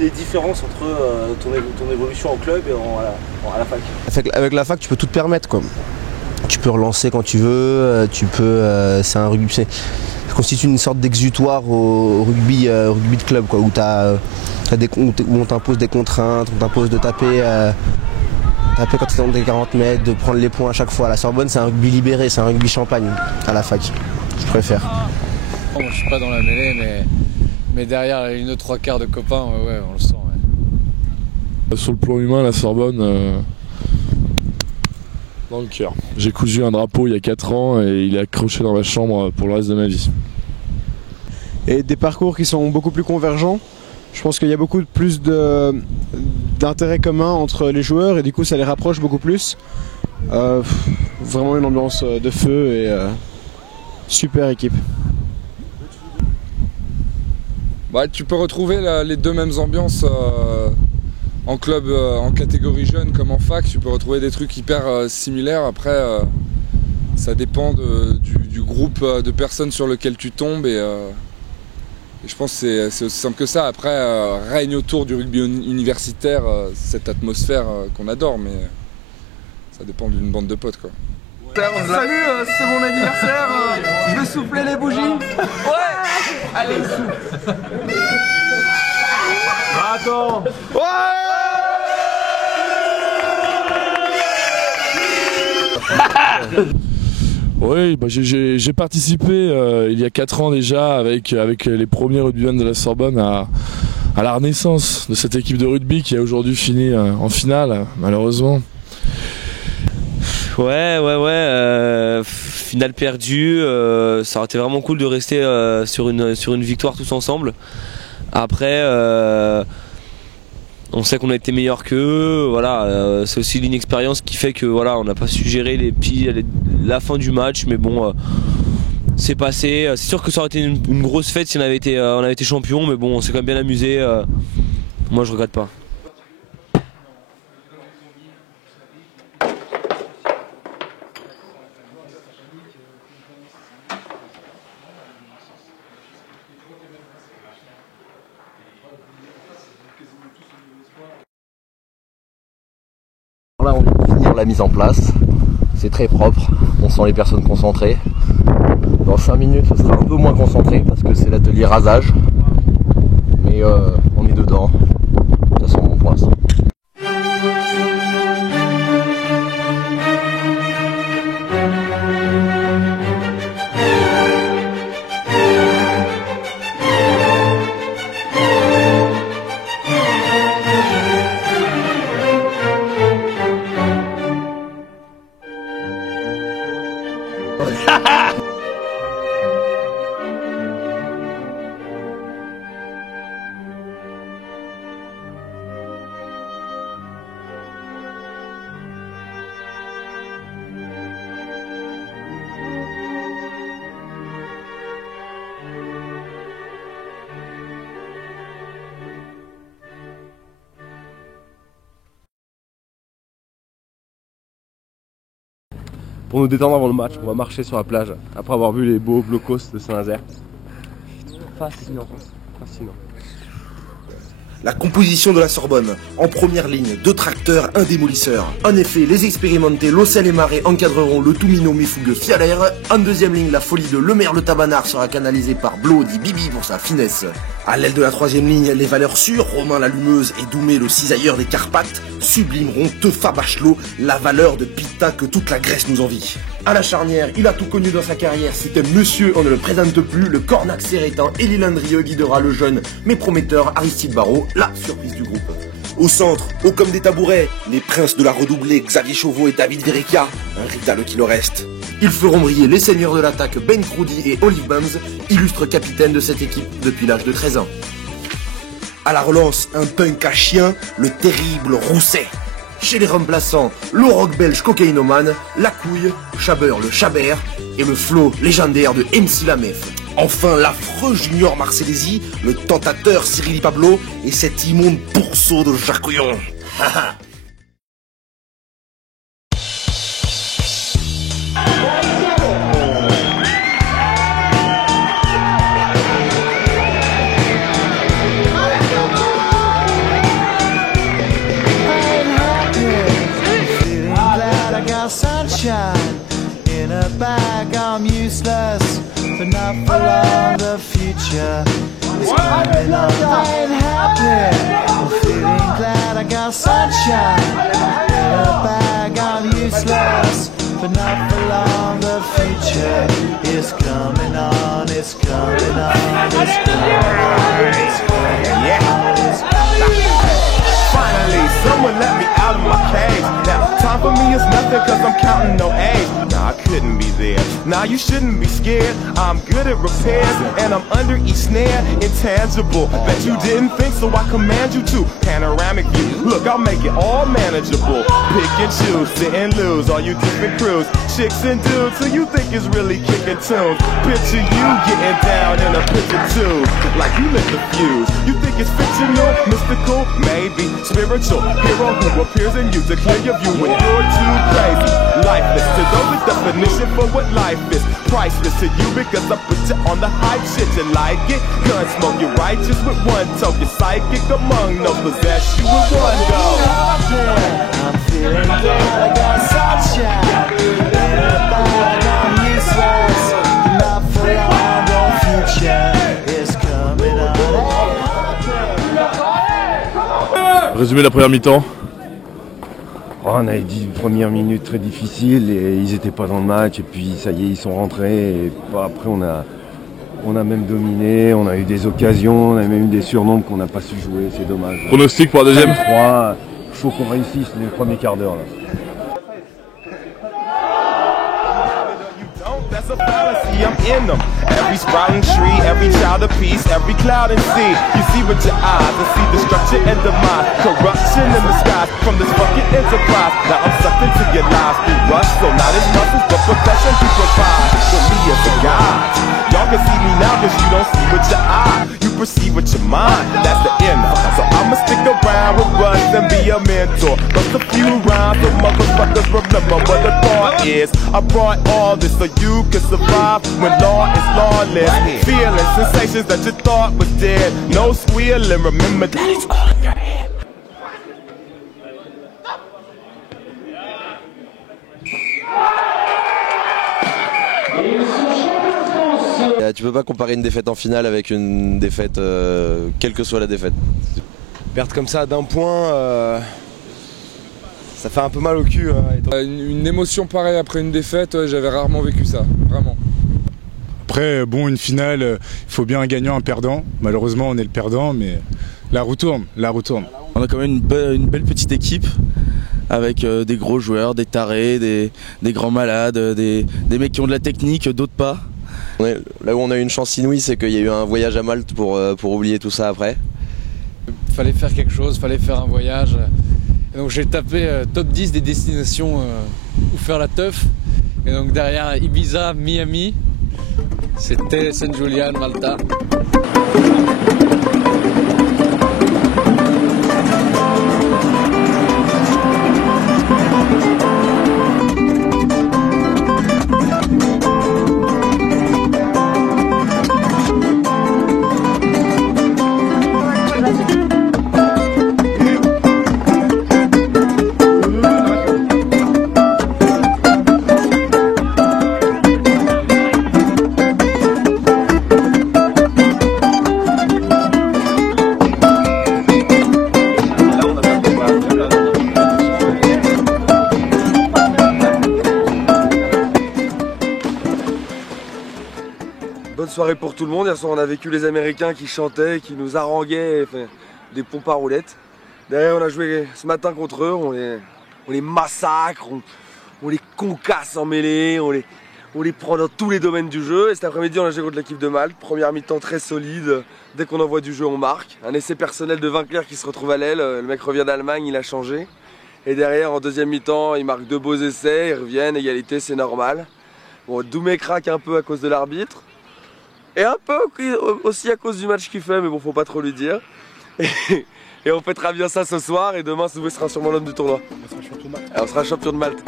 des différences entre ton évolution en club et à la fac? Avec la fac, tu peux tout te permettre, quoi. Tu peux relancer quand tu veux, c'est un rugby, ça constitue une sorte d'exutoire au rugby de club, quoi, où on t'impose des contraintes, on t'impose de taper quand tu es dans des 40 mètres, de prendre les points à chaque fois. À la Sorbonne, c'est un rugby libéré, c'est un rugby champagne. À la fac, je préfère. Bon, je suis pas dans la mêlée, mais derrière une autre 3/4 de copains, ouais, on le sent. Ouais. Sur le plan humain, la Sorbonne, dans le cœur. J'ai cousu un drapeau il y a 4 ans et il est accroché dans ma chambre pour le reste de ma vie. Et des parcours qui sont beaucoup plus convergents. Je pense qu'il y a beaucoup plus d'intérêts communs entre les joueurs et du coup ça les rapproche beaucoup plus. Vraiment une ambiance de feu et super équipe. Bah, tu peux retrouver les deux mêmes ambiances en club, en catégorie jeune comme en fac. Tu peux retrouver des trucs hyper similaires. Après, ça dépend du groupe de personnes sur lequel tu tombes et je pense que c'est aussi simple que ça. Après, règne autour du rugby universitaire cette atmosphère qu'on adore, mais ça dépend d'une bande de potes, quoi. Salut, c'est mon anniversaire, je vais souffler les bougies. Ouais. Allez, souffle. Attends. Oui, bah j'ai participé il y a 4 ans déjà avec les premiers rugbymen de la Sorbonne à la renaissance de cette équipe de rugby qui a aujourd'hui fini en finale, malheureusement. Ouais, finale perdue, ça aurait été vraiment cool de rester sur une victoire tous ensemble. Après, on sait qu'on a été meilleurs qu'eux, voilà, c'est aussi l'inexpérience qui fait que voilà, on n'a pas su gérer la fin du match, mais bon, c'est passé. C'est sûr que ça aurait été une grosse fête si on avait été champion, mais bon, on s'est quand même bien amusé. Moi, je regrette pas. Là, on vient de finir la mise en place. C'est très propre. On sent les personnes concentrées. Dans 5 minutes, ce sera un peu moins concentré parce que c'est l'atelier rasage. Mais on est dedans. De toute façon, bon pour l'instant. Pour nous détendre avant le match, on va marcher sur la plage après avoir vu les beaux blocos de Saint-Nazaire. Fascinant. La composition de la Sorbonne, en première ligne, 2 tracteurs, 1 démolisseur. En effet, les expérimentés Lossel et Marais encadreront le tout minot mais fougueux Fialaire. En deuxième ligne, la folie de Lemaire le Tabanard sera canalisée par Blo dit Bibi pour sa finesse. À l'aile de la troisième ligne, les valeurs sûres, Romain Lalumeuse et Doumé le cisailleur des Carpates, sublimeront Teufa Bachelot, la valeur de Pita que toute la Grèce nous envie. À la charnière, il a tout connu dans sa carrière, c'était monsieur, on ne le présente plus, le cornac sérétan Élie Landrieux guidera le jeune mais prometteur Aristide Barrault, la surprise du groupe. Au centre, haut comme des tabourets, les princes de la redoublée Xavier Chauveau et David Verrecchia, un rital qui le reste. Ils feront briller les seigneurs de l'attaque Ben Croudi et Olive Bums, illustres capitaines de cette équipe depuis l'âge de 13 ans. À la relance, un punk à chien, le terrible Rousset. Chez les remplaçants, le rock belge cocaïnomane, la couille, Chabert le Chabert et le flow légendaire de MC Lamef. Enfin, l'affreux Junior Marcellesi, le tentateur Cyril Pablo et cet immonde pourceau de Jacouillon. future is coming on. I ain't happy, I'm feeling glad I got sunshine. In a bag, I'm useless, but not for long. The future is coming on, it's coming on, it's coming on, it's coming on, it's coming on. Finally, someone let me out of my cage. Now, time for me is nothing cause I'm counting no age. Nah, I couldn't be there. Nah, you shouldn't be scared. I'm good at repairs and I'm under each snare. Intangible, bet you didn't think, so I command you to. Panoramic view, look, I'll make it all manageable. Pick and choose, sit and lose, all you different crews. Chicks and dudes who you think is really kicking tunes. Picture you getting down in a picture tube, like you lit the fuse. You think it's fictional, mystical, maybe spiritual hero who appears in you to clear your view when you're too crazy. Lifeless to those with definition for what life is. Priceless to you because I put you on the hype shit. You like it? Gun smoke, you're righteous with one toe. You're psychic among no possess you with one go. I'm feeling glad I got sunshine. In a bag, I'm useless, not for long. The future is coming on. Résumé la première mi-temps. Oh, on a eu 10 premières minutes très difficiles et ils n'étaient pas dans le match et puis ça y est, ils sont rentrés et après on a même dominé, on a eu des occasions, on a même eu des surnombres qu'on n'a pas su jouer, c'est dommage. Pronostic pour la deuxième. 3, il faut qu'on réussisse les premiers quarts d'heure là. That's a fallacy, I'm in them. Every sprouting tree, every child of peace, every cloud and sea. You see with your eyes and see destruction and demise. Corruption in the skies from this fucking enterprise. Now I'm sucked into your lies through rust, so not as muscles, but profession to provide. For me as a guide, y'all can see me now cause you don't see with your eye. You perceive with your mind, that's the end. So I'ma stick around with runs and be a mentor. Bust a few rhymes so motherfuckers remember what the thought is. I brought all this so you can survive when law is lawless. Feeling sensations that you thought was dead. No squealing, remember that it's all in your head. Tu peux pas comparer une défaite en finale avec une défaite, quelle que soit la défaite. Perdre comme ça d'un point, ça fait un peu mal au cul. Une émotion pareille après une défaite, j'avais rarement vécu ça, vraiment. Après, bon, une finale, il faut bien un gagnant, un perdant. Malheureusement, on est le perdant, mais la roue tourne, la roue tourne. On a quand même une belle petite équipe avec des gros joueurs, des tarés, des grands malades, des mecs qui ont de la technique, d'autres pas. Là où on a eu une chance inouïe, c'est qu'il y a eu un voyage à Malte pour oublier tout ça après. Fallait faire quelque chose, fallait faire un voyage. Et donc j'ai tapé top 10 des destinations où faire la teuf. Et donc derrière Ibiza, Miami, c'était San Julian, Malta. Bonne soirée pour tout le monde. Hier soir on a vécu les Américains qui chantaient, qui nous haranguaient, enfin, des pompes à roulettes. Derrière on a joué ce matin contre eux, on les massacre, on les concasse en mêlée, on les prend dans tous les domaines du jeu. Et cet après-midi on a joué contre l'équipe de Malte, première mi-temps très solide, dès qu'on envoie du jeu on marque. Un essai personnel de Winkler qui se retrouve à l'aile, le mec revient d'Allemagne, il a changé. Et derrière en deuxième mi-temps il marque 2 beaux essais, ils reviennent, égalité c'est normal. Bon, Doumé craque un peu à cause de l'arbitre. Et un peu aussi à cause du match qu'il fait, mais bon, faut pas trop lui dire. Et on fêtera bien ça ce soir, et demain, Soubé sera sûrement l'homme du tournoi. On sera champion de Malte.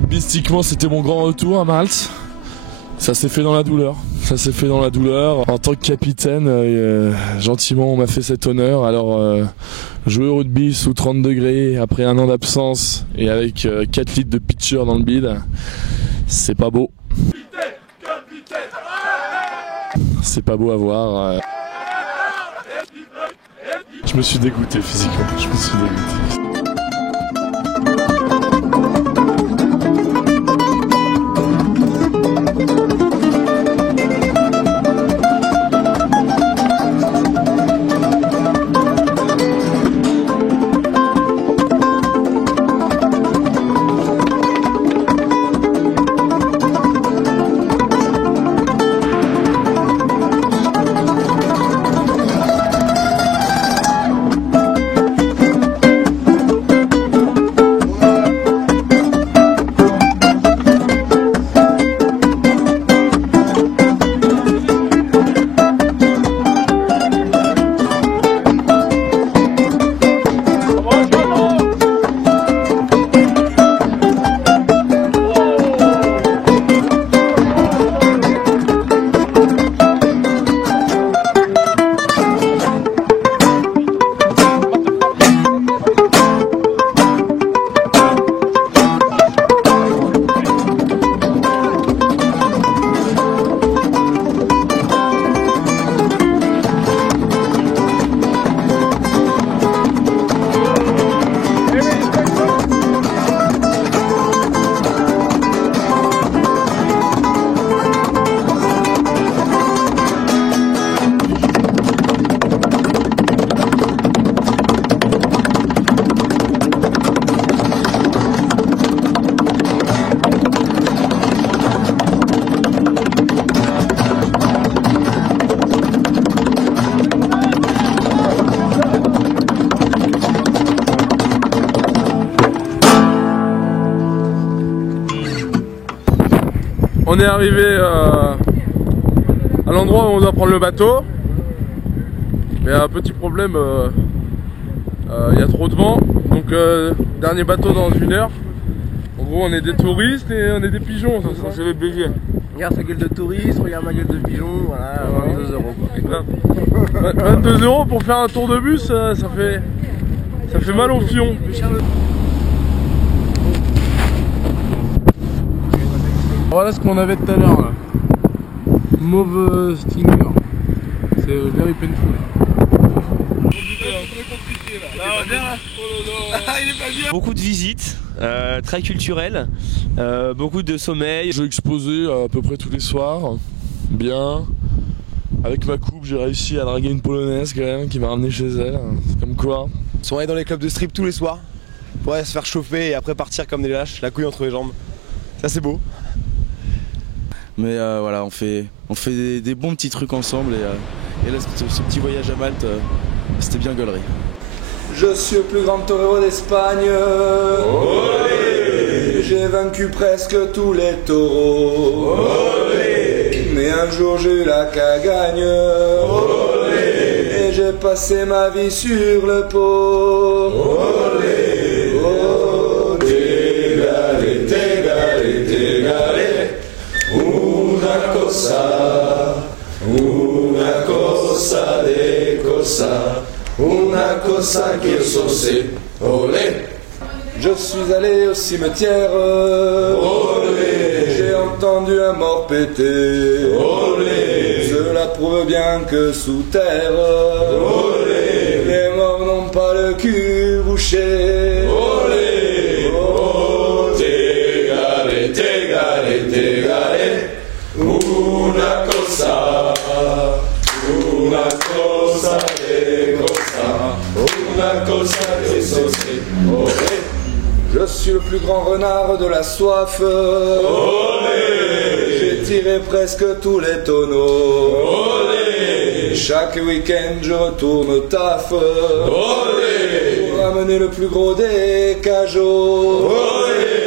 Rugbystiquement, c'était mon grand retour à Malte. Ça s'est fait dans la douleur. Ça s'est fait dans la douleur. En tant que capitaine, gentiment, on m'a fait cet honneur. Alors, jouer au rugby sous 30 degrés, après un an d'absence et avec 4 litres de pitcher dans le bide, c'est pas beau. C'est pas beau à voir. Je me suis dégoûté physiquement. Je me suis dégoûté. On est arrivé à l'endroit où on doit prendre le bateau. Mais un petit problème, il y a trop de vent. Donc dernier bateau dans 1 heure. En gros on est des touristes et on est des pigeons, c'est les BG. Regarde sa gueule de touriste, regarde ma gueule de pigeon, voilà, 22 € quoi. 22 € pour faire un tour de bus, ça fait mal au fion. Voilà ce qu'on avait tout à l'heure là. Mauve stinger. C'est very painful. Beaucoup de visites, très culturelles, beaucoup de sommeil. J'ai exposé à peu près tous les soirs, bien. Avec ma coupe, j'ai réussi à draguer une polonaise quand même qui m'a ramené chez elle. Comme quoi. Ils sont allés dans les clubs de strip tous les soirs pour aller se faire chauffer et après partir comme des lâches, la couille entre les jambes. Ça c'est beau. Mais voilà, on fait des bons petits trucs ensemble et là ce petit voyage à Malte, c'était bien gaulerie. Je suis le plus grand torero d'Espagne. J'ai vaincu presque tous les taureaux. Olé. Mais un jour j'ai eu la cagagne. Olé. Et j'ai passé ma vie sur le pot. Olé. Oh, tegale, tegale, tegale. Una cosa de cosa. Una cosa que yo sé, olé. Je suis allé au cimetière, olé. J'ai entendu un mort péter, olé. Cela prouve bien que sous terre, olé. Les morts n'ont pas le cul bouché, olé. Oh, tegale, tegale, tegale. Una cosa de cosa. Una cosa que so sé, olé. Je suis le plus grand renard de la soif. Olé. J'ai tiré presque tous les tonneaux. Olé. Chaque week-end je retourne au taf. Olé. Pour ramener le plus gros des cajots. Olé.